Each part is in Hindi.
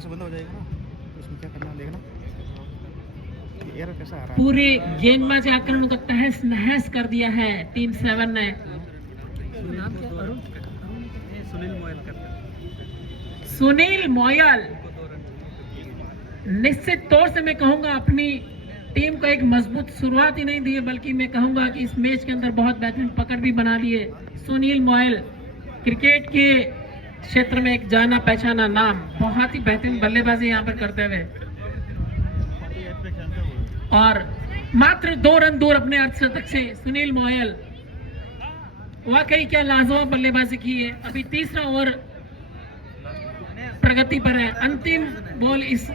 ये सब बंद हो जाएगा ना, तो इसमें क्या करना देखना, ये एरर कैसा आ रहा है। पूरे गेंदबाजी आक्रमण को तहस नहस कर दिया है टीम 7 ने। नाम क्या है? अरुण सुनील मोयल निश्चित तौर से मैं कहूंगा अपनी टीम को एक मजबूत शुरुआत ही नहीं दी है, बल्कि मैं कहूंगा कि इस मैच के अंदर बहुत बेहतरीन पकड़ भी बना ली है। सुनील मोयल क्रिकेट के क्षेत्र में एक जाना पहचाना नाम, बहुत ही बेहतरीन बल्लेबाजी यहाँ पर करते हुए और मात्र 2 रन दूर अपने अर्धशतक से सुनील मोयल। वाकई क्या लाजवाब बल्लेबाजी की है। अभी तीसरा ओवर प्रगति पर है। अंतिम बॉल इस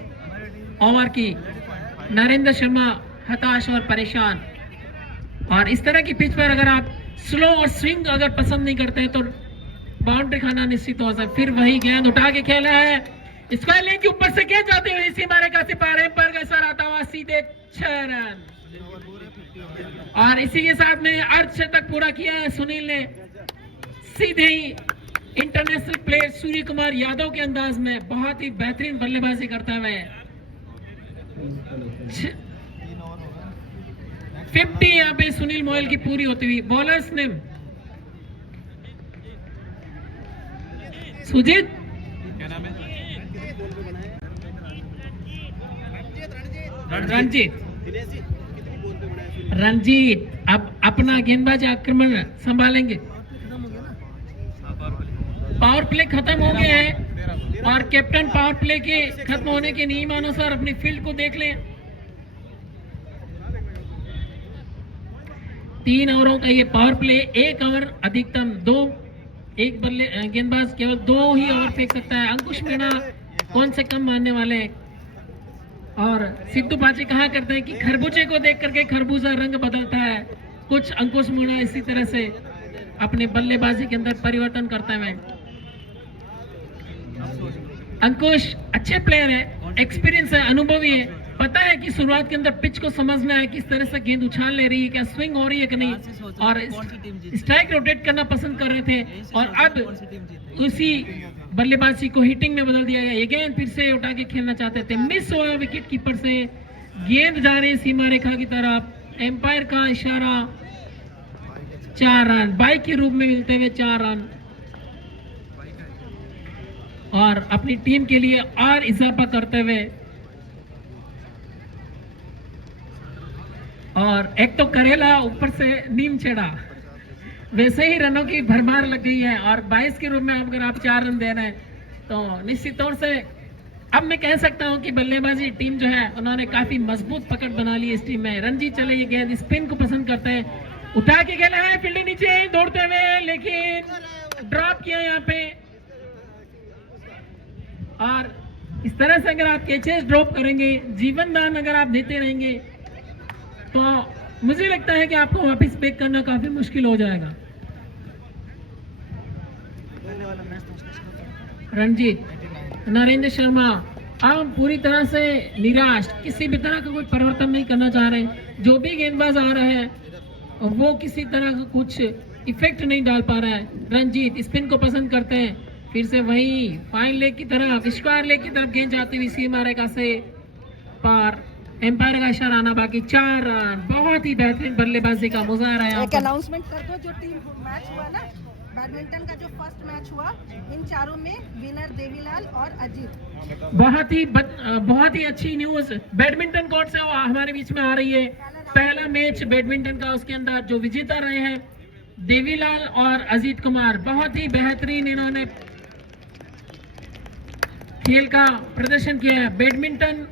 ओवर की। नरेंद्र शर्मा हताश और परेशान। और इस तरह की पिच पर अगर आप स्लो और स्विंग अगर पसंद नहीं करते तो बाउंड्री खाना निश्चित हो सकता। फिर वही गेंद उठा के खेला है, स्क्वायर लेन के ऊपर से गेंद जाती हुई इसी मारे का सिपारे पर सर आता हुआ सीधे 6 रन। और इसी के साथ में अर्धशतक पूरा किया है सुनील ने, सीधे ही इंटरनेशनल प्लेयर सूर्य कुमार यादव के अंदाज में बहुत ही बेहतरीन बल्लेबाजी करते हुए 50 यहाँ पे सुनील मोयल की पूरी होती हुई। बॉलर्स ने सुजीत रंजीत अब अपना गेंदबाजी आक्रमण संभालेंगे। पावर प्ले खत्म हो गया है और कैप्टन पावर प्ले के खत्म होने के नियमानुसार अपनी फील्ड को देख लें। 3 ओवरों का ये पावर प्ले, 1 ओवर अधिकतम 2, एक बल्ले गेंदबाज केवल 2 ही ओवर फेंक सकता है। अंकुश मीणा कौन से कम मानने वाले हैं। और सिद्धू पाची कहा करते हैं कि खरबूजे को देख करके खरबूजा रंग बदलता है। कुछ अंकुश मीणा इसी तरह से अपने बल्लेबाजी के अंदर परिवर्तन करते हैं। अंकुश अच्छे प्लेयर है, एक्सपीरियंस है, अनुभवी है, पता है कि शुरुआत के अंदर पिच को समझना है, किस तरह से गेंद उछाल ले रही है, क्या स्विंग हो रही है कि नहीं, और स्ट्राइक रोटेट करना पसंद कर रहे थे। और अब उसी बल्लेबाजी को हिटिंग में बदल दिया गया। ये गेंद फिर से उठा के खेलना चाहते थे, मिस हुआ विकेट कीपर से। गेंद जा रही है सीमा रेखा की तरफ, एम्पायर का इशारा। 4 रन बाई के रूप में मिलते हुए 4 रन और अपनी टीम के लिए और इजाफा करते हुए। और एक तो करेला ऊपर से नीम छेड़ा, वैसे ही रनों की भरमार लग गई है। और 22 के रूप में अगर आप 4 रन दे रहे हैं तो निश्चित तौर से अब मैं कह सकता हूं कि बल्लेबाजी टीम जो है उन्होंने काफी मजबूत पकड़ बना ली इस टीम में। रंजीत चले ये गेंद स्पिन को पसंद करते हैं, उठा के खेला है फील्ड नीचे दौड़ते हुए, लेकिन ड्रॉप किया यहाँ पे। और इस तरह से अगर आप कैचेस ड्रॉप करेंगे, जीवन दान अगर आप देते रहेंगे तो मुझे लगता है कि आपको वापस बैक करना काफी मुश्किल हो जाएगा। रंजीत, नरेंद्र शर्मा अब पूरी तरह से निराश, किसी भी तरह का कोई परिवर्तन नहीं करना चाह रहे हैं। जो भी गेंदबाज आ रहा है वो किसी तरह का कुछ इफेक्ट नहीं डाल पा रहा है। रंजीत स्पिन को पसंद करते हैं, फिर से वही फाइन लेग की तरफ, स्क्वायर लेग की तरफ गेंद जाती हुई सीमा रेखा से पार। एम्पायर का इशारा आना बाकी। 4 रन, बहुत ही बेहतरीन बल्लेबाजी का मुजाहरा है। एक अनाउंसमेंट कर दो, जो टीम मैच हुआ ना बैडमिंटन का, जो फर्स्ट मैच हुआ, इन चारों में विनर देवीलाल और अजीत। बहुत ही अच्छी न्यूज बैडमिंटन कोर्ट से हमारे बीच में आ रही है। पहला मैच बैडमिंटन का, उसके अंदर जो विजेता रहे हैं देवीलाल और अजीत कुमार। बहुत ही बेहतरीन इन्होंने खेल का प्रदर्शन किया है। बैडमिंटन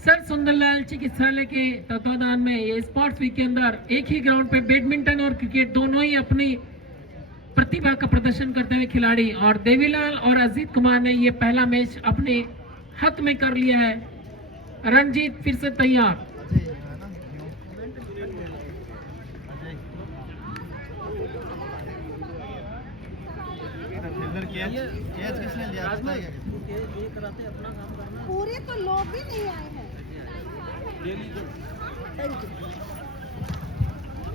सर सुंदरलाल चिकित्सालय के तत्वाधान में ये स्पोर्ट्स वीक के अंदर एक ही ग्राउंड पे बैडमिंटन और क्रिकेट दोनों ही अपनी प्रतिभा का प्रदर्शन करते हुए खिलाड़ी। और देवीलाल और अजीत कुमार ने ये पहला मैच अपने हक में कर लिया है। रणजीत फिर से तैयार। पूरे तो लोग भी नहीं आए हैं।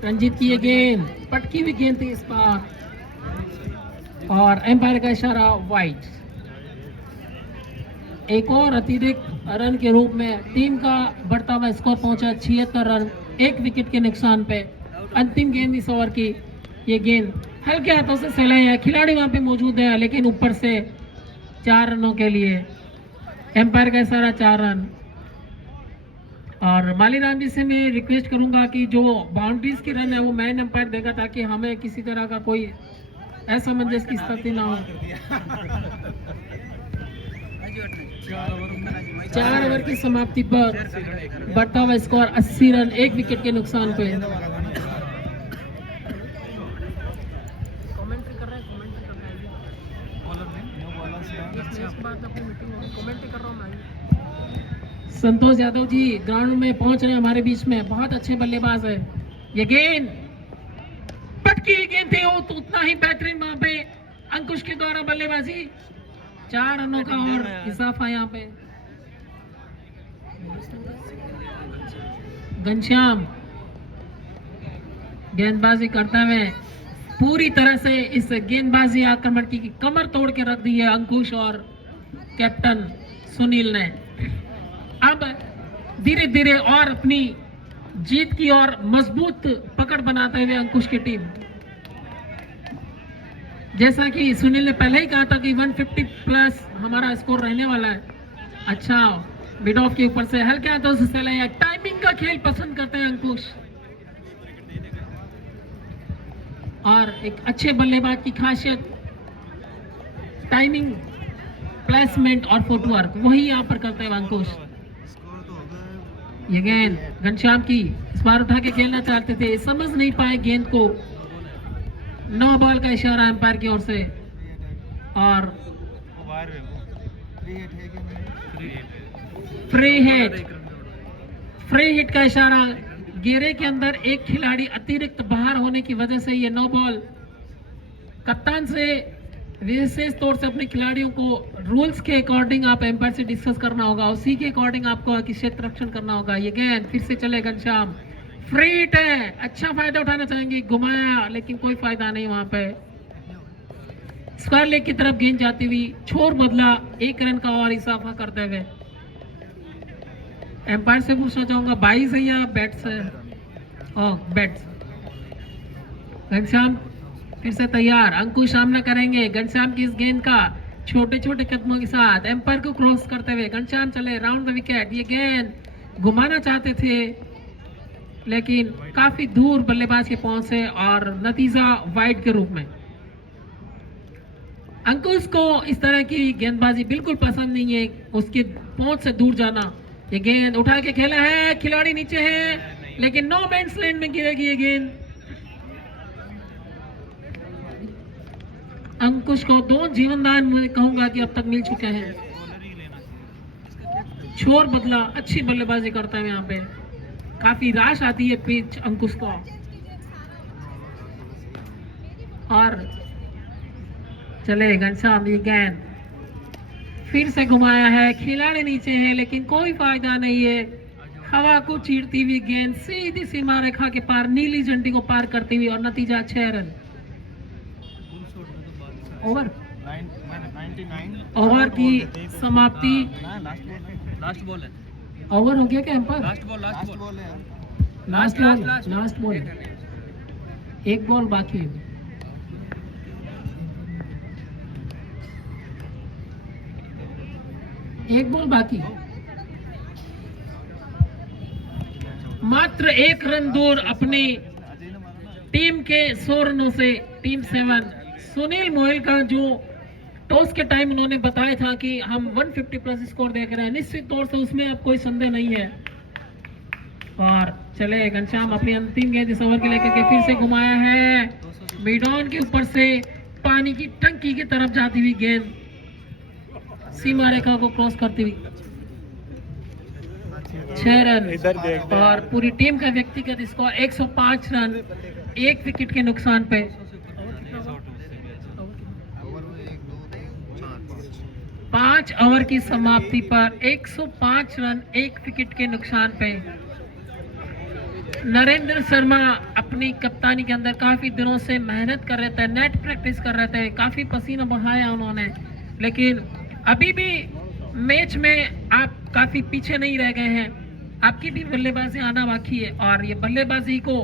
रंजीत की ये गेंद पटकी हुई गेंद थी इस बार और एम्पायर का इशारा वाइड। एक और अतिरिक्त रन के रूप में टीम का बढ़ता हुआ स्कोर पहुंचा 76 रन, 1 विकेट के नुकसान पे। अंतिम गेंद इस ओवर की, ये गेंद हल्के हाथों से सलाई है, खिलाड़ी वहां पे मौजूद है लेकिन ऊपर से 4 रनों के लिए एम्पायर का इशारा 4 रन। और मालीराम जी से मैं रिक्वेस्ट करूंगा कि जो बाउंड्रीज की रन है वो मैन एम्पायर देगा, ताकि हमें किसी तरह का कोई असमंजस की स्थिति ना हो। 4 ओवर की समाप्ति पर बढ़ता हुआ स्कोर 80 रन, 1 विकेट के नुकसान पे। संतोष यादव जी ग्राउंड में पहुंच रहे हैं हमारे बीच में, बहुत अच्छे बल्लेबाज है। ये गेंद पटकी गेंद थी, वो तो उतना ही बेहतरीन वहां पे अंकुश के द्वारा बल्लेबाजी। 4 रनों का और इजाफा यहाँ पे। घनश्याम गेंदबाजी करते हुए पूरी तरह से इस गेंदबाजी आक्रमण की कमर तोड़ के रख दी है अंकुश और कैप्टन सुनील ने। अब धीरे धीरे और अपनी जीत की और मजबूत पकड़ बनाते हुए अंकुश की टीम, जैसा कि सुनील ने पहले ही कहा था कि 150 प्लस हमारा स्कोर रहने वाला है। अच्छा मिड ऑफ के ऊपर से हल्के हाथों से सलाया, टाइमिंग का खेल पसंद करते हैं अंकुश, और एक अच्छे बल्लेबाज की खासियत टाइमिंग, प्लेसमेंट और फुटवर्क, वही यहाँ पर करते हैं अंकुश। ये गेंद घनश्याम की, इस बार उठा के खेलना चाहते थे, समझ नहीं पाए गेंद को। 9 बॉल का इशारा एम्पायर की ओर से, और फ्री हिट का इशारा। घेरे के अंदर एक खिलाड़ी अतिरिक्त बाहर होने की वजह से ये 9 बॉल। कप्तान से विशेष तौर से अपने खिलाड़ियों को रूल्स के अकॉर्डिंग आप एम्पायर से डिस्कस करना होगा, उसी के अकॉर्डिंग आपको क्षेत्र रक्षण करना होगा। ये गेंद फिर से चले घनश्याम, फ्री हिट है, अच्छा फायदा उठाना चाहेंगे, घुमाया लेकिन कोई फायदा नहीं वहां पे। स्क्वायर लेग की तरफ गेंद जाती हुई, छोर बदला, 1 रन का और इजाफा करते हुए। एम्पायर से पूछना चाहूंगा 22 है या बैट्स है? बैट्स। घनश्याम फिर से तैयार, अंकुश सामना करेंगे घनश्याम की इस गेंद का छोटे छोटे कदमों के साथ एम्पायर को क्रॉस करते हुए। घनश्याम चले राउंड द विकेट, ये गेंद घुमाना चाहते थे लेकिन काफी दूर बल्लेबाज के पहुंच से, और नतीजा वाइड के रूप में। अंकुश को इस तरह की गेंदबाजी बिल्कुल पसंद नहीं है, उसके पहुंच से दूर जाना। ये गेंद उठा के खेला है, खिलाड़ी नीचे है लेकिन नो मैंस लैंड में गिरेगी ये गेंद। अंकुश को 2 जीवनदान मैं कहूंगा कि अब तक मिल चुके हैं। छोर बदला, अच्छी बल्लेबाजी करता है यहाँ पे, काफी राश आती है पिच अंकुश को। और चले घनश्याम, ये गेंद फिर से घुमाया है, खिलाड़ी नीचे है लेकिन कोई फायदा नहीं है। हवा को चीरती हुई गेंद सीधी सीमा रेखा के पार, नीली झंडी को पार करती हुई, और नतीजा 6 रन। ओवर 99 ओवर की समाप्ति। लास्ट बॉल है, ओवर हो गया क्या एम्पायर? लास्ट बॉल है यार, लास्ट बॉल, 1 बॉल बाकी है। एक बॉल बाकी, मात्र 1 रन दूर अपनी टीम के 100 रनों से टीम 7। सुनील मोयल का जो टॉस के टाइम उन्होंने बताया था कि हम 150 प्लस स्कोर देख रहे हैं, निश्चित तौर से उसमें अब कोई संदेह नहीं है। और चले घनश्याम अपनी अंतिम गेंद इस ओवर के लेकर के फिर से घुमाया है, मिड ऑन के ऊपर से पानी की टंकी की तरफ जाती हुई गेंद सीमा रेखा को क्रॉस करती हुई। 6 रन, और पूरी टीम का व्यक्तिगत स्कोर 105 रन, 1 विकेट के नुकसान पे। 5 ओवर की समाप्ति पर 105 रन, 1 विकेट के नुकसान पे। नरेंद्र शर्मा अपनी कप्तानी के अंदर काफी दिनों से मेहनत कर रहे थे, नेट प्रैक्टिस कर रहे थे, काफी पसीना बहाया उन्होंने, लेकिन अभी भी मैच में आप काफी पीछे नहीं रह गए हैं, आपकी भी बल्लेबाजी आना बाकी है और ये बल्लेबाजी को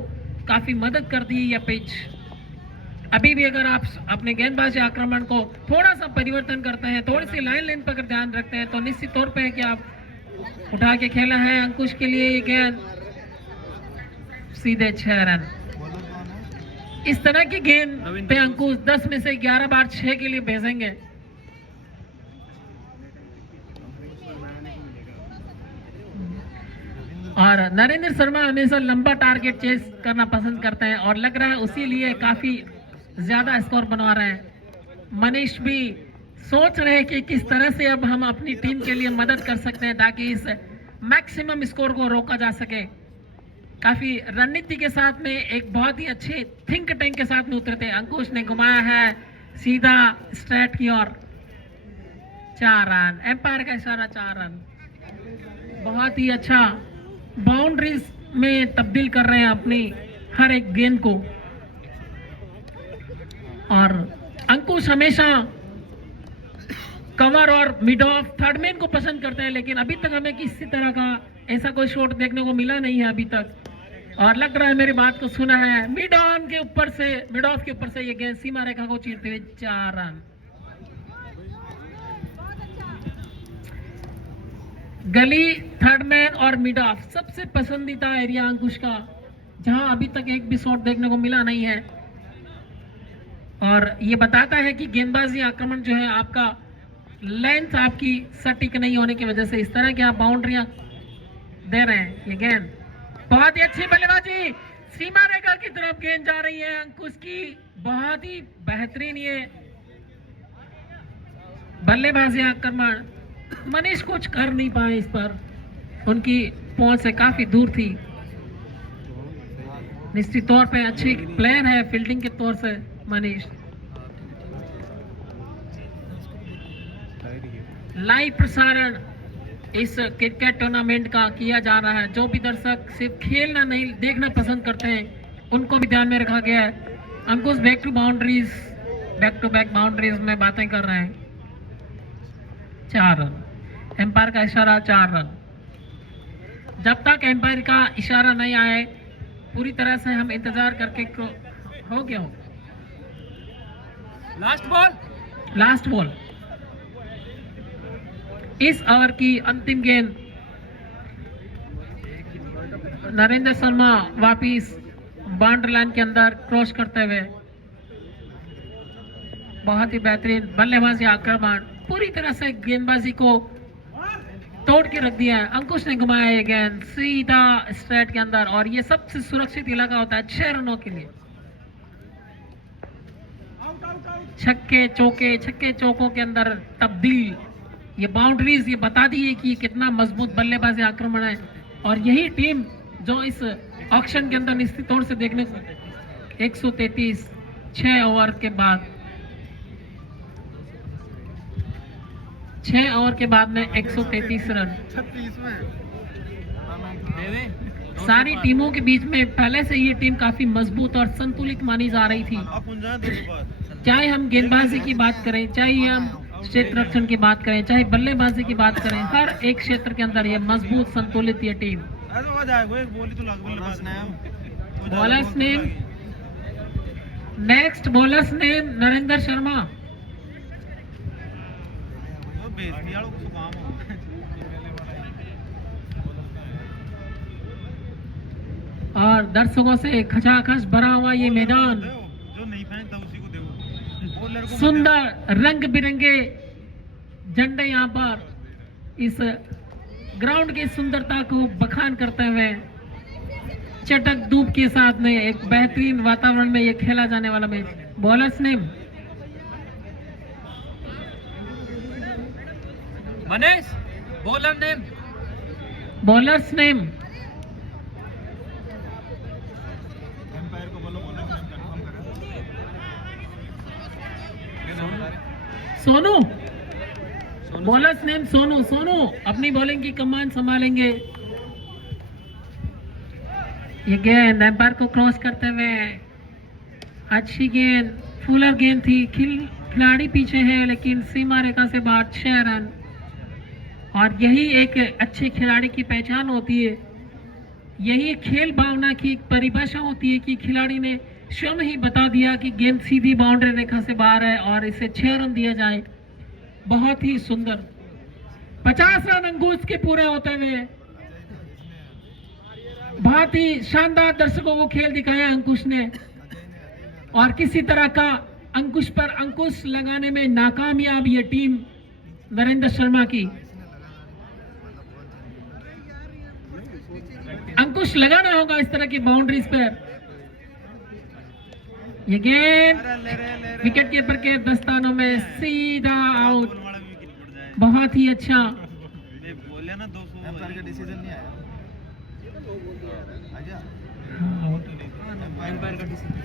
काफी मदद करती है यह पिच। अभी भी अगर आप अपने गेंदबाजी आक्रमण को थोड़ा सा परिवर्तन करते हैं, थोड़ी सी लाइन पर ध्यान रखते हैं, तो निश्चित तौर पे कि आप उठा के खेला है अंकुश के लिए ये गेंद सीधे 6 रन। इस तरह की गेंद पे अंकुश 10 में से 11 बार 6 के लिए भेजेंगे। और नरेंद्र शर्मा हमेशा लंबा टारगेट चेस करना पसंद करते हैं और लग रहा है उसी लिए काफी ज्यादा स्कोर बनवा रहे हैं। मनीष भी सोच रहे हैं कि किस तरह से अब हम अपनी टीम के लिए मदद कर सकते हैं ताकि इस मैक्सिमम स्कोर को रोका जा सके। काफी रणनीति के साथ में एक बहुत ही अच्छे थिंक टैंक के साथ में उतरे थे। अंकुश ने घुमाया है सीधा स्ट्रेट की ओर, 4 रन। एम्पायर का इशारा 4 रन। बहुत ही अच्छा बाउंड्रीज में तब्दील कर रहे हैं अपनी हर एक गेंद को। और अंकुश हमेशा कवर और मिड ऑफ थर्ड मैन को पसंद करते हैं, लेकिन अभी तक हमें किसी तरह का ऐसा कोई शॉट देखने को मिला नहीं है अभी तक। और लग रहा है मेरी बात को सुना है, मिड ऑफ के ऊपर से ये गेंद सीमा रेखा को चीरते हुए 4 रन। गली, थर्ड मैन और मिड ऑफ सबसे पसंदीदा एरिया अंकुश का, जहां अभी तक एक भी शॉट देखने को मिला नहीं है। और ये बताता है कि गेंदबाजी आक्रमण जो है आपका लेंथ आपकी सटीक नहीं होने की वजह से इस तरह की आप बाउंड्रियां दे रहे हैं। ये गेंद बहुत ही अच्छी बल्लेबाजी, सीमा रेखा की तरफ गेंद जा रही है अंकुश की, बहुत ही बेहतरीन ये बल्लेबाजी आक्रमण। मनीष कुछ कर नहीं पाए इस पर, उनकी पहुंच से काफी दूर थी। निश्चित तौर पे अच्छी प्लेयर है फील्डिंग के तौर से मनीष। लाइव प्रसारण इस क्रिकेट टूर्नामेंट का किया जा रहा है। जो भी दर्शक सिर्फ खेलना नहीं देखना पसंद करते हैं उनको भी ध्यान में रखा गया है। अंकुश बैक टू बैक बाउंड्रीज में बातें कर रहे हैं। 4 रन। एम्पायर का इशारा 4 रन। जब तक एम्पायर का इशारा नहीं आए पूरी तरह से हम इंतजार करके हो गया हो। लास्ट बॉल इस ओवर की अंतिम गेंद। नरेंद्र शर्मा वापिस बाउंड्री लाइन के अंदर क्रॉस करते हुए बहुत ही बेहतरीन बल्लेबाजी आक्रमण, पूरी तरह से गेंदबाजी को तोड़ के रख दिया है। अंकुश ने घुमाया ये गेंद सीधा स्ट्रेट के अंदर और ये सबसे सुरक्षित इलाका होता है 6 रनों के लिए। छक्के चौकों के अंदर तब्दील, ये बाउंड्रीज ये बता दी है कि ये कितना मजबूत बल्लेबाजी आक्रमण है। और यही टीम जो इस ऑक्शन के अंदर निश्चित तौर से देखने को 133 6 ओवर के बाद 133 रन। सारी टीमों के बीच में पहले से ये टीम काफी मजबूत और संतुलित मानी जा रही थी। चाहे हम गेंदबाजी की बात करें, चाहे हम क्षेत्र रक्षण की बात करें, चाहे बल्लेबाजी की बात करें, हर एक क्षेत्र के अंदर ये मजबूत संतुलित ये team. Bowlers name, next bowlers name Narendra Sharma. और दर्शकों से खचाखच भरा हुआ ये मैदान, सुंदर रंग बिरंगे झंडे यहाँ पर इस ग्राउंड की सुंदरता को बखान करते हुए चटक धूप के साथ में एक बेहतरीन वातावरण में ये खेला जाने वाला match. Bowlers name Manish, bowlers name Sonu, bowlers name Sonu अपनी बॉलिंग की कमान संभालेंगे। ये गेंद एम्पायर को क्रॉस करते हुए अच्छी गेंद, फुलर गेंद थी, खिलाड़ी पीछे है लेकिन सीमा रेखा से बाहर 6 रन। और यही एक अच्छे खिलाड़ी की पहचान होती है। यही खेल भावना की एक परिभाषा होती है कि खिलाड़ी ने स्वयं ही बता दिया कि गेंद सीधी बाउंड्री रेखा से बाहर है और इसे 6 रन दिया जाए। बहुत ही सुंदर 50 रन अंकुश के पूरे होते हुए बहुत ही शानदार दर्शकों को खेल दिखाया अंकुश ने, और किसी तरह का अंकुश पर अंकुश लगाने में नाकामयाब ये टीम नरेंद्र शर्मा की। अंकुश लगाना होगा इस तरह की बाउंड्रीज पर। ये गेंद विकेट कीपर के दस्तानों में सीधा आउट। बहुत ही अच्छा। बोले ना 200 एम्पायर का डिसीजन नहीं आया। एम्पायर का डिसीजन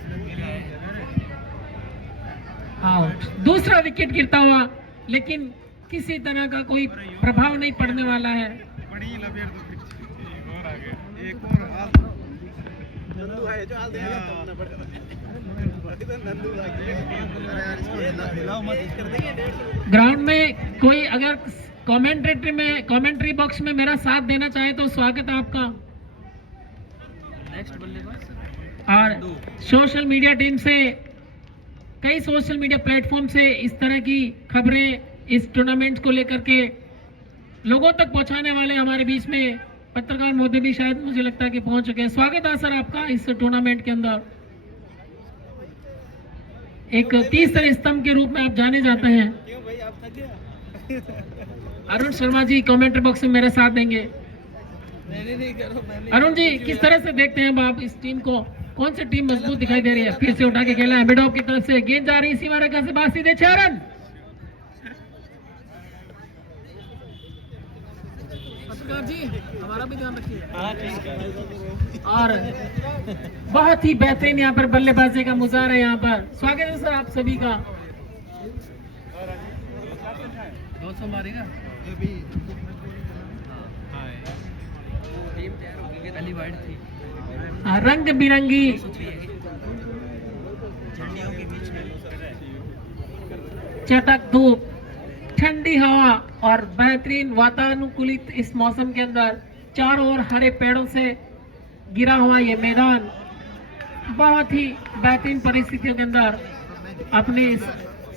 आउट। दूसरा विकेट गिरता हुआ, लेकिन किसी तरह का कोई प्रभाव नहीं पड़ने वाला है। बड़ी लबेड़ तो और आगे एक और नंदू है जो हाल देगा तो पड़ेगा नंदू ग्राउंड में कोई अगर कमेंट्री बॉक्स में मेरा साथ देना चाहे तो स्वागत है आपका। नेक्स्ट बल्लेबाज और सोशल मीडिया टीम से, कई सोशल मीडिया प्लेटफॉर्म से इस तरह की खबरें इस टूर्नामेंट को लेकर के लोगों तक पहुंचाने वाले हमारे बीच में पत्रकार मोदी भी शायद मुझे लगता है कि पहुंच चुके हैं। स्वागत है सर आपका इस टूर्नामेंट के अंदर। एक तीसरे स्तंभ के रूप में आप जाने जाते हैं। अरुण शर्मा जी कमेंट्री बॉक्स में मेरे साथ देंगे। अरुण जी, किस तरह से देखते हैं आप इस टीम को? कौन सी टीम मजबूत दिखाई दे रही है? फिर से उठा के खेला है मिड ऑफ की तरफ से, गेंद जा रही है सीमा रेखा से बाहर, सीधे 6 रन। जी हमारा भी ध्यान रखिए। और बहुत ही बेहतरीन यहाँ पर बल्लेबाजी का मुजाहरा है। यहाँ पर स्वागत है सर आप सभी का। 200 मारेगा पहली वाइड थी। रंग बिरंगी चटक धूप, ठंडी हवा और बेहतरीन वातानुकूलित इस मौसम के अंदर चारों ओर हरे पेड़ों से गिरा हुआ ये मैदान बहुत ही बेहतरीन परिस्थितियों के अंदर अपने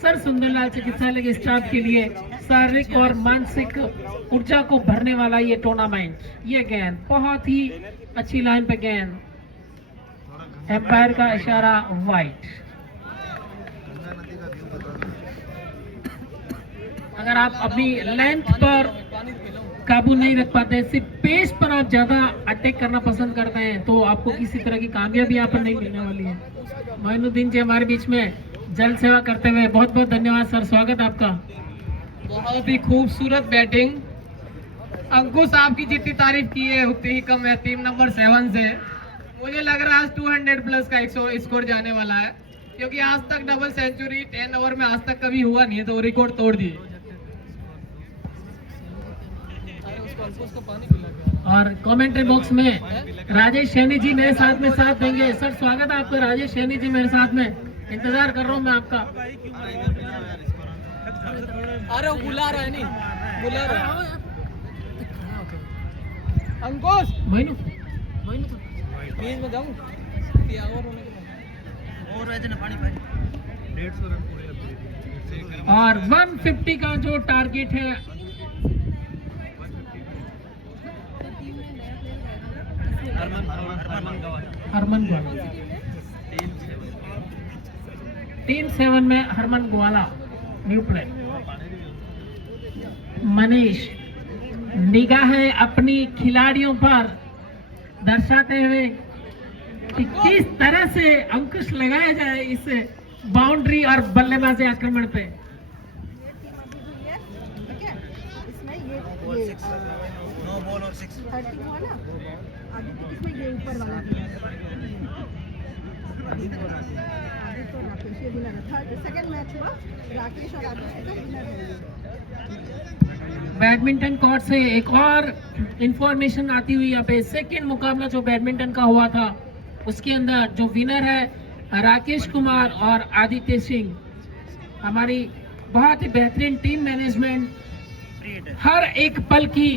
सर सुंदरलाल चिकित्सालय के स्टाफ के लिए शारीरिक और मानसिक ऊर्जा को भरने वाला ये टूर्नामेंट। ये गेंद बहुत ही अच्छी लाइन पे गेंद, एम्पायर का इशारा वाइट। अगर आप अपनी लेंथ पर काबू नहीं रख पाते, सिर्फ पेस पर आप ज्यादा अटैक करना पसंद करते हैं, तो आपको किसी तरह की कामयाबी यहाँ पर नहीं मिलने वाली है। मोइनुद्दीन जी हमारे बीच में जल सेवा करते हुए, बहुत बहुत धन्यवाद सर, स्वागत आपका। बहुत ही खूबसूरत बैटिंग। अंकुश आपकी जितनी तारीफ की है उतनी ही कम है। टीम नंबर 7 से मुझे लग रहा है आज 200 प्लस का स्कोर जाने वाला है, क्योंकि आज तक डबल सेंचुरी 10 ओवर में आज तक कभी हुआ नहीं है, तो रिकॉर्ड तोड़ दिए। और कमेंट्री बॉक्स में राजेश सैनी जी मेरे साथ में साथ देंगे। सर स्वागत है आपका। राजेश सैनी जी मेरे साथ में, इंतजार कर रहा हूँ मैं आपका। अरे वो बुला रहा है, नहीं बुला रहा है अंकुश। मोइनु बीच में जाऊं और वैसे ना पानी पानी 150 रन पूरे। और 150 का जो टारगेट है, हरमन ग्वाला टीम 7 में हरमन ग्वाला न्यू प्लेयर। मनीष निगाहें अपनी खिलाड़ियों पर दर्शाते हुए कि किस तरह से अंकुश लगाया जाए इस बाउंड्री और बल्लेबाजी आक्रमण पे। ठीक है, इसमें ये 9 बॉल और 6 30 हुआ ना आगे, तो इसमें ये ऊपर वाला भी है। आदित्य और राकेश ये विनर है। थर्ड सेकंड मैच हुआ, राकेश और आदित्य का विनर है। बैडमिंटन कोर्ट से एक और इंफॉर्मेशन आती हुई यहाँ पे, सेकंड मुकाबला जो बैडमिंटन का हुआ था उसके अंदर जो विनर है राकेश कुमार और आदित्य सिंह। हमारी बहुत ही बेहतरीन टीम मैनेजमेंट हर एक पल की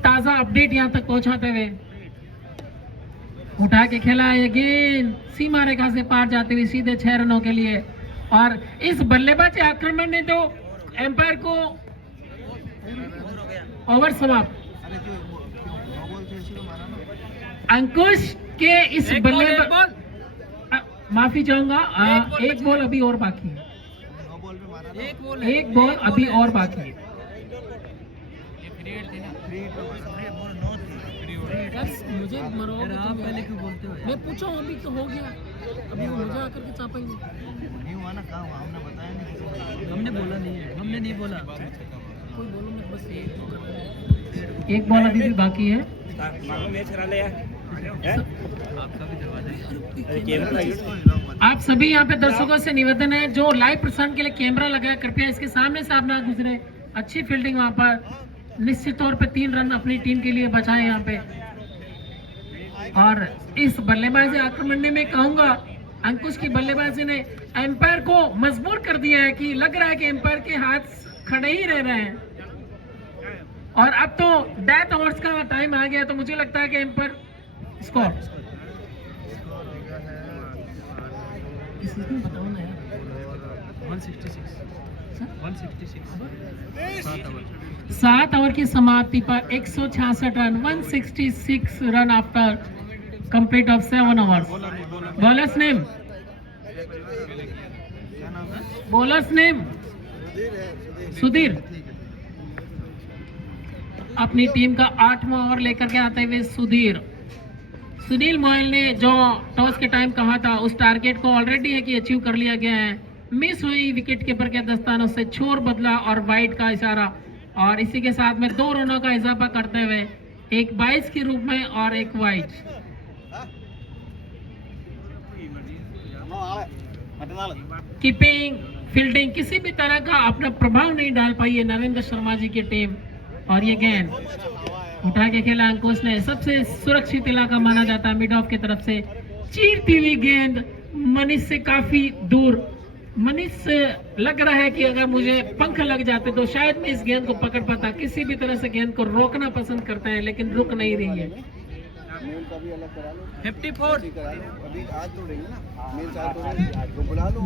ताजा अपडेट यहाँ तक पहुंचाते हुए उठा के खेला है ये गेंद सीमा रेखा से पार जाते हुए सीधे 6 रनों के लिए। और इस बल्लेबाजी आक्रमण ने तो एम्पायर को ओवर समाप्त। अंकुश के इस बल्लेबाज माफी चाहूंगा, एक बॉल अभी और बाकी है, एक बॉल अभी और बाकी है। मुझे मरोगे आप पहले क्यों बोलते हो? मैं पूछा हूँ अभी तो हो गया, अभी मुझे आकर के चापेंगे। नहीं हुआ ना, कहा हुआ हमने बताया नहीं, हमने बोला नहीं है, हमने नहीं बोला। कोई बोलो मत, बस एक बॉल अभी भी बाकी है। आप सभी यहाँ पे दर्शकों से निवेदन है जो लाइव प्रसारण के लिए कैमरा लगाया, कृपया इसके सामने से आप ना गुजरे। अच्छी फील्डिंग वहाँ पर, निश्चित तौर पे 3 रन अपनी टीम के लिए बचाए यहाँ पे। और इस बल्लेबाजी आक्रमण ने मैं कहूंगा अंकुश की बल्लेबाजी ने एम्पायर को मजबूर कर दिया है कि लग रहा है कि एम्पायर के हाथ खड़े ही रह रहे हैं। और अब तो डेथ ओवर्स का टाइम आ गया, तो मुझे लगता है कि एम्पायर स्कोर बताओ ना यार। 7 ओवर की समाप्ति पर 166 run, 166 run after complete of 7 overs. Bowlers name, bowlers name Sudhir. अपनी टीम का 8वां ओवर लेकर के आते हुए सुधीर। सुनील मोयल ने जो टॉस के टाइम कहा था उस टारगेट को ऑलरेडी है कि अचीव कर लिया गया है। मिस हुई विकेट कीपर के दस्तानों से, छोर बदला और वाइड का इशारा, और इसी के साथ में 2 रनों का इजाफा करते हुए एक 22 के रूप में और एक वाइड। कीपिंग, फील्डिंग, किसी भी तरह का अपना प्रभाव नहीं डाल पाई है नरेंद्र शर्मा जी की टीम। और ये गेंद उठा के खेला अंकुश ने, सबसे सुरक्षित इलाका माना जाता है मिड ऑफ की तरफ से। चीरती हुई गेंद मनीष से काफी दूर। मनीष से लग रहा है कि अगर मुझे पंख लग जाते तो शायद मैं इस गेंद को पकड़ पाता। किसी भी तरह से गेंद को रोकना पसंद करते हैं लेकिन रुक नहीं रही है। 54 अभी आज तो रही ना, मेल आज तो बुला लो।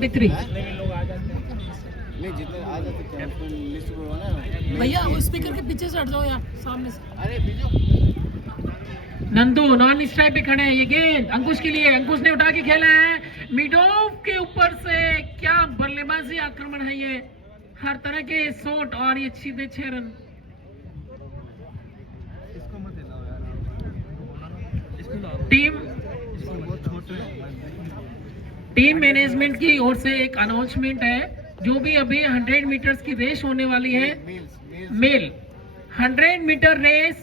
23 नहीं जितने आ जाते हैं लिस्ट में होना। भैया वो स्पीकर के पीछे से हट जाओ यार, सामने से। अरे बीजो नंदू नॉन स्ट्राइक पे खड़े हैं। ये गेंद अंकुश के लिए, अंकुश ने उठा के खेला है मिड ऑफ के ऊपर से। क्या बल्लेबाजी आक्रमण है ये, हर तरह के शॉट और ये सीधे 6 रन। इसको मत दिलाओ यार, इसको लाओ, टीम इसको बहुत छोटे टीम मैनेजमेंट की ओर से एक अनाउंसमेंट है, जो भी अभी 100 मीटर्स की रेस होने वाली है। Male 100 metre race,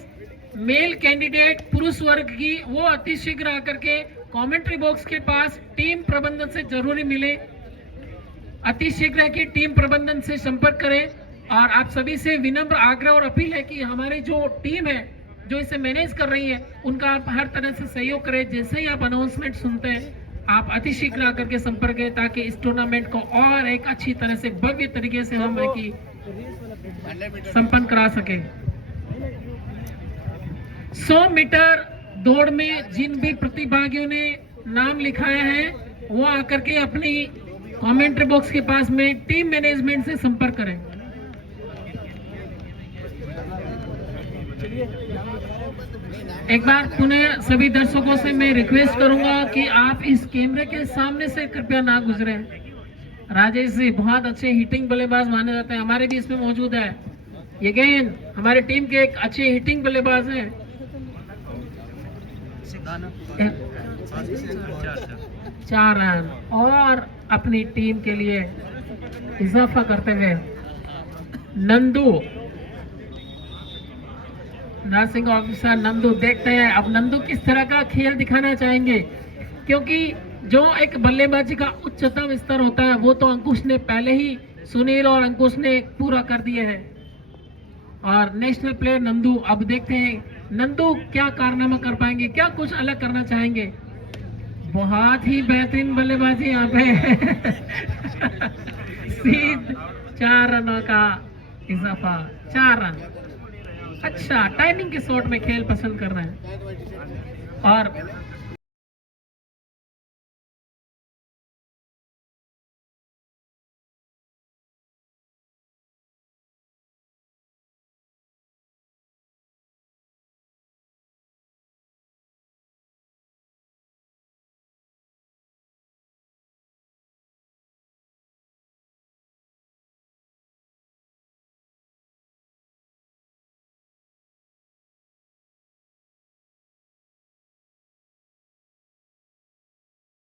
male candidate पुरुष वर्ग की, वो अति शीघ्र आकर के कमेंट्री बॉक्स के पास टीम प्रबंधन से जरूरी मिले। अति शीघ्र की टीम प्रबंधन से संपर्क करें। और आप सभी से विनम्र आग्रह और अपील है कि हमारी जो टीम है जो इसे मैनेज कर रही है उनका आप हर तरह से सहयोग करें। जैसे ही आप अनाउंसमेंट सुनते हैं आप अति शीघ्र आकर के संपर्क करें ताकि इस टूर्नामेंट को और एक अच्छी तरह से भव्य तरीके से हम संपन्न करा सके। 100 मीटर दौड़ में जिन भी प्रतिभागियों ने नाम लिखाया है वो आकर के अपनी कमेंट्री बॉक्स के पास में टीम मैनेजमेंट से संपर्क करें। एक बार पुनः सभी दर्शकों से मैं रिक्वेस्ट करूंगा कि आप इस कैमरे के सामने से कृपया ना गुजरें। राजेश जी बहुत अच्छे हिटिंग बल्लेबाज माने जाते हैं, हमारे भी इसमें मौजूद है। ये गेंद हमारी टीम के एक अच्छे हिटिंग बल्लेबाज हैं। 4 रन और अपनी टीम के लिए इजाफा करते हुए नंदू, नर्सिंग ऑफिसर नंदू। देखते हैं अब नंदू किस तरह का खेल दिखाना चाहेंगे, क्योंकि जो एक बल्लेबाजी का उच्चतम स्तर होता है वो तो अंकुश ने पहले ही, सुनील और अंकुश ने पूरा कर दिया है। और नेशनल प्लेयर नंदू, अब देखते हैं नंदू क्या कारनामा कर पाएंगे, क्या कुछ अलग करना चाहेंगे। बहुत ही बेहतरीन बल्लेबाजी यहाँ पे सीध 4 रनों का इजाफा, 4 रन। अच्छा, टाइमिंग के शॉट में खेल पसंद कर रहे हैं। और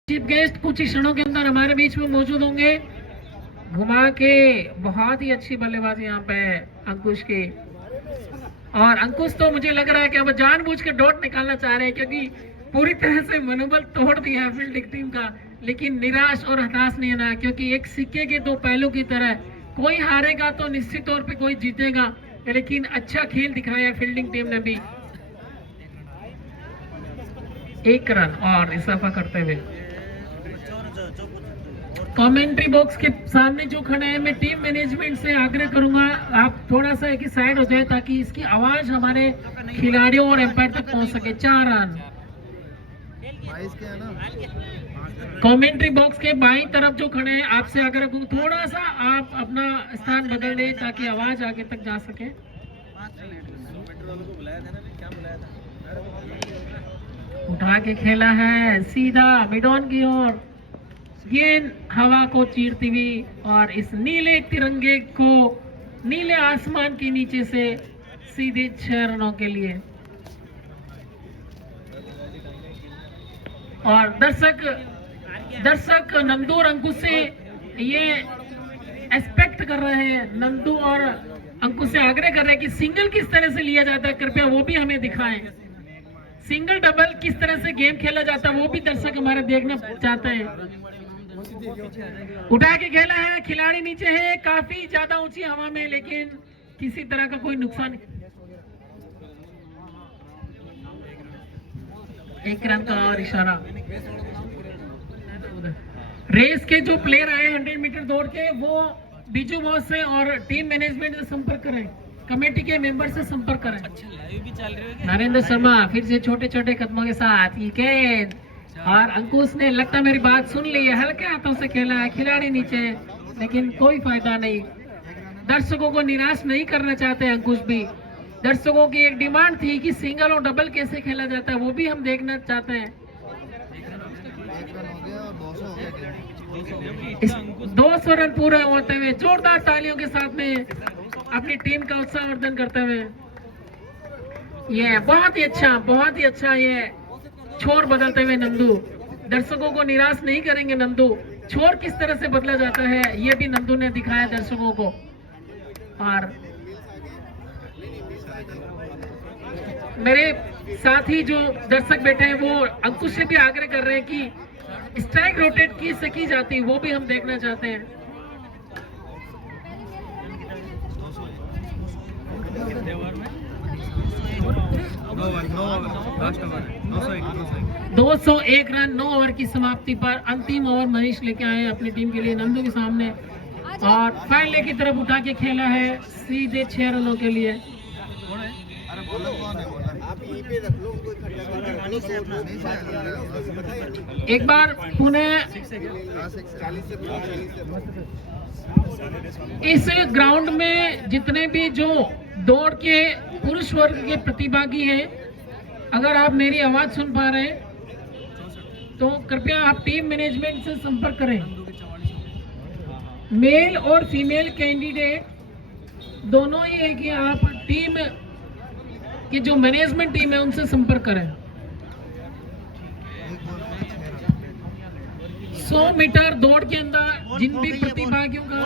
चीफ गेस्ट कुछ ही क्षणों के अंदर हमारे बीच में मौजूद होंगे। घुमा के बहुत ही अच्छी बल्लेबाजी यहाँ पे अंकुश की। और अंकुश तो मुझे लग रहा है कि अब जानबूझ के डॉट निकालना चाह रहे हैं, क्योंकि पूरी तरह से मनोबल तोड़ दिया है फील्डिंग टीम का। लेकिन निराश और हताश नहीं होना, क्योंकि एक सिक्के के दो पहलू की तरह, कोई हारेगा तो निश्चित तौर पे कोई जीतेगा। लेकिन अच्छा खेल दिखाया है फील्डिंग टीम ने भी। 1 रन और इजाफा करते हुए कमेंट्री बॉक्स के सामने जो खड़े हैं, मैं टीम मैनेजमेंट से आग्रह करूंगा आप थोड़ा सा एक साइड हो जाए, ताकि इसकी आवाज हमारे खिलाड़ियों और एम्पायर तक पहुंच सके। 4 रन। कमेंट्री बॉक्स के बाईं तरफ जो खड़े हैं, आपसे आग्रह करूंगा थोड़ा सा आप अपना स्थान बदल दें, ताकि आवाज आगे तक जा सके। उठा के खेला है सीधा मिड ऑन की ओर, गेंद हवा को चीरती हुई और इस नीले तिरंगे को नीले आसमान के नीचे से सीधे 6 रनों के लिए। और दर्शक नंदू और अंकुश से ये एक्सपेक्ट कर रहे हैं, नंदू और अंकुश से आग्रह कर रहे हैं कि सिंगल किस तरह से लिया जाता है, कृपया वो भी हमें दिखाएं। सिंगल डबल किस तरह से गेम खेला जाता है वो भी दर्शक हमारे देखना चाहते हैं। उठा के खेला है, खिलाड़ी नीचे है काफी ज्यादा ऊंची हवा में, लेकिन किसी तरह का कोई नुकसान नहीं। 1 रन का और इशारा। रेस के जो प्लेयर आए 100 मीटर दौड़ के, वो बीजू बॉस से और टीम मैनेजमेंट से संपर्क करें, कमेटी के मेंबर से संपर्क करें। नरेंद्र शर्मा फिर से छोटे छोटे कदमों के साथ ये गेंद, और अंकुश ने लगता मेरी बात सुन ली है, हल्के हाथों से खेला है, खिलाड़ी नीचे, लेकिन कोई फायदा नहीं। दर्शकों को निराश नहीं करना चाहते अंकुश भी। दर्शकों की एक डिमांड थी कि सिंगल और डबल कैसे खेला जाता है, वो भी हम देखना चाहते हैं। 200 रन पूरे होते हुए जोरदार तालियों के साथ में अपनी टीम का उत्साहवर्धन करते हुए, ये बहुत ही अच्छा ये छोर बदलते हुए नंदू। दर्शकों को निराश नहीं करेंगे नंदू। छोर किस तरह से बदला जाता है ये भी नंदू ने दिखाया दर्शकों को। और मेरे साथ ही जो दर्शक बैठे हैं वो अंकुश से भी आग्रह कर रहे हैं कि स्ट्राइक रोटेट की सकी जाती है, वो भी हम देखना चाहते हैं। दो 201 रन 9 ओवर की समाप्ति पर अंतिम ओवर मनीष लेके आए अपनी टीम के लिए नंदू के सामने, और फाइनल की तरफ उठा के खेला है सीधे 6 रनों के लिए। एक बार पुनः इस ग्राउंड में जितने भी जो दौड़ के पुरुष वर्ग के प्रतिभागी हैं, अगर आप मेरी आवाज सुन पा रहे हैं तो कृपया आप टीम मैनेजमेंट से संपर्क करें। मेल और फीमेल कैंडिडेट दोनों ही है कि आप टीम की जो मैनेजमेंट टीम है उनसे संपर्क करें। 100 मीटर दौड़ के अंदर जिन भी प्रतिभागियों का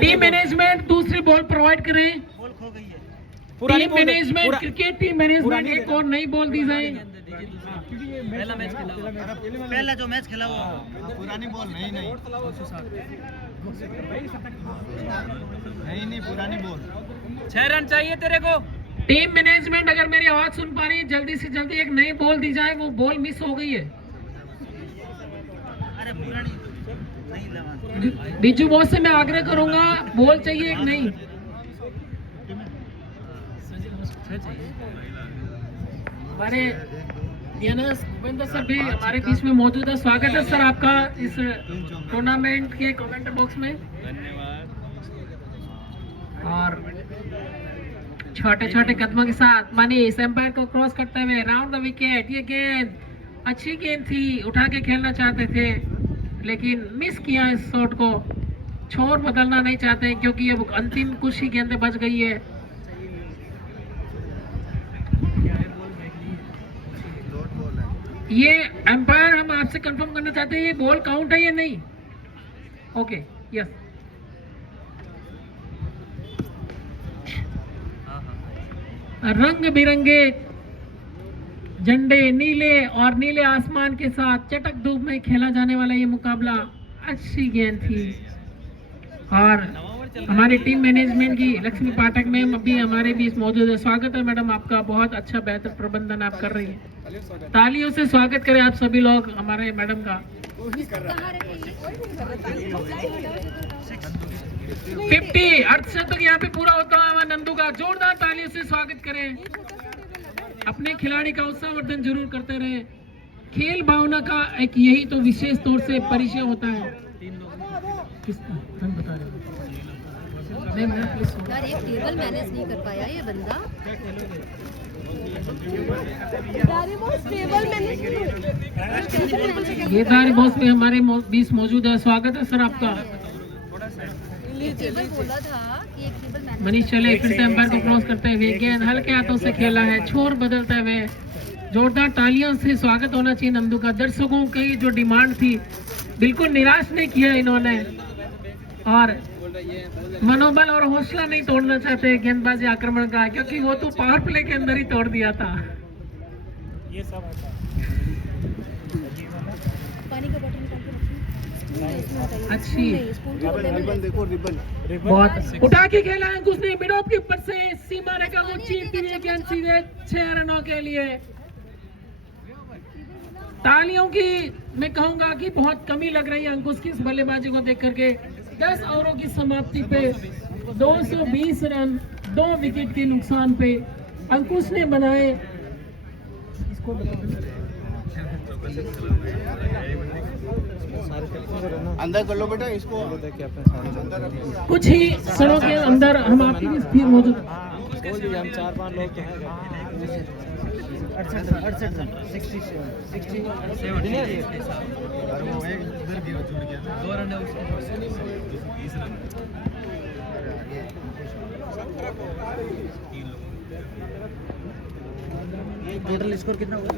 टीम मैनेजमेंट दूसरी बॉल प्रोवाइड करें। Team management cricket team management एक और नई बॉल दी जाए। पहला जो मैच खेला वो पुरानी बॉल नहीं पुरानी बॉल। 6 रन चाहिए तेरे को। टीम मैनेजमेंट अगर मेरी आवाज सुन पा रही है, जल्दी से जल्दी एक नई बॉल दी जाए, वो बॉल मिस हो गई है। अरे पुरानी बिजू बॉस से मैं आग्रह करूंगा, बॉल चाहिए कि नहीं? हमारे डीएनएस भूपेंद्र सर भी हमारे बीच में मौजूद है। स्वागत है सर आपका इस टूर्नामेंट के कमेंट बॉक्स में। और छोटे छोटे कदमों के साथ मनीष एम्पायर को क्रॉस करते हुए राउंड द विकेट। ये गेंद अच्छी गेंद थी, उठा के खेलना चाहते थे लेकिन मिस किया इस शॉट को। छोर बदलना नहीं चाहते क्योंकि अब अंतिम कुछ ही गेंदें बच गई है। ये एम्पायर हम आपसे कंफर्म करना चाहते हैं, ये बॉल काउंट है या नहीं? Okay, yes. रंग बिरंगे झंडे नीले और नीले आसमान के साथ चटक धूप में खेला जाने वाला ये मुकाबला। अच्छी गेंद थी और हमारी टीम मैनेजमेंट की लक्ष्मी पाठक मैम अभी हमारे बीच मौजूद है। स्वागत है मैडम आपका, बहुत अच्छा बेहतर प्रबंधन आप कर रही हैं। तालियों से स्वागत करें आप सभी लोग हमारे मैडम का। 50 अर्धशतक यहाँ पे पूरा होता है नंदू का। जोरदार तालियों से स्वागत करें। अपने खिलाड़ी का उत्साहवर्धन जरूर करते रहे। खेल भावना का एक यही तो विशेष तौर से परिचय होता है। किसका रंग बता रहे हो? नहीं मैं प्लीज यार एक टेबल मैनेज नहीं कर पाया ये बंदा। ये दारी बॉस में हमारे बीच मौजूद है। स्वागत है सर आपका। टेबल बोला था कि एक टेबल मैनेज। मनीष चले फिर से एम्पायर को क्रॉस करते हुए गेंद हल्के हाथों से खेला है, छोर बदलते हुए। जोरदार तालियों से स्वागत होना चाहिए नंदू का। दर्शकों की जो डिमांड थी बिल्कुल निराश नहीं किया इन्होंने और मनोबल और हौसला नहीं तोड़ना चाहते गेंदबाजी आक्रमण का, क्योंकि वो तो पावर प्ले के अंदर ही तोड़ दिया था। पानी का बॉटल निकाल के रखिए। अच्छी रिबन देखो, रिबन बहुत उठा के खेला है उसने मिड ऑफ के ऊपर से सीमा रेखा को चीरती हुई गेंद सीधे 6 रनों के लिए। तालियों की मैं कहूंगा कि बहुत कमी लग रही है अंकुश की इस बल्लेबाजी को देख करके। 10 ओवरों की समाप्ति पे 220 रन 2 विकेट के नुकसान पे अंकुश ने बनाए। अंदर कर लो बेटा इसको। कुछ ही क्षणों के अंदर हम आपकी भी स्थिर मौजूद। हम 4-5 लोग तो हैं। 68 2 रन है टोटल स्कोर कितना हुआ?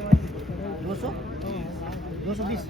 200 220।